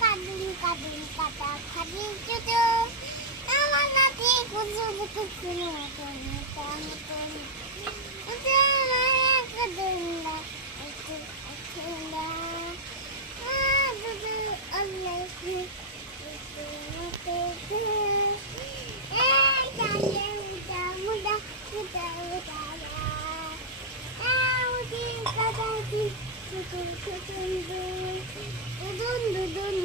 কাদুন কাদুন কাটা খাবি চুচু আমার নাতি কুচু কুচু কুচু মতন মতন কাদুন না একটু একটু না দুদু আল্লাহ কি মতে জানে মুদা মুদা মুদা মুদা উদি কাদাতি কুচু কুচু dudun dudun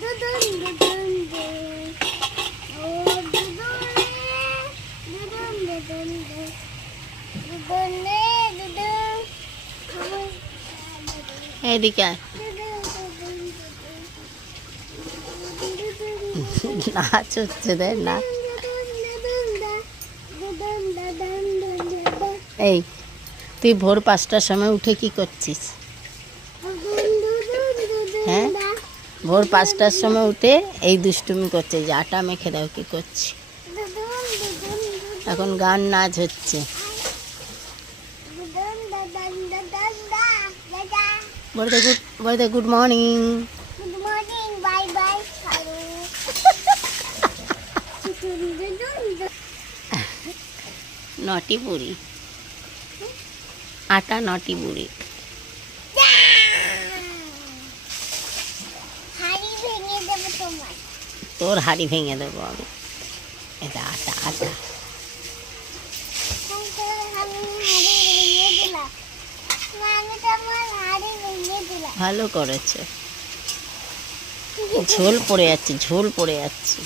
dudun dudun oh dudun dudun dudun dudun dudun এদিকে নাচ হচ্ছে দেখ না এই তুই ভোর 5টার সময় উঠে কি করছিস? হ্যাঁ, ভোর 5টার সময় উঠে এই দুষ্টুমি করছে যে আটা মেখে দাও কি করছি। এখন গান নাচ হচ্ছে। বলতে good morning. Good morning bye bye নটি বুড়ি, আটা নটি বুড়ি। তোর হাড়ি ভেঙে দেবো আমি। এটা আটা আটা। ভালো করেছে। ঝোল পড়ে যাচ্ছে, ঝোল পড়ে যাচ্ছে।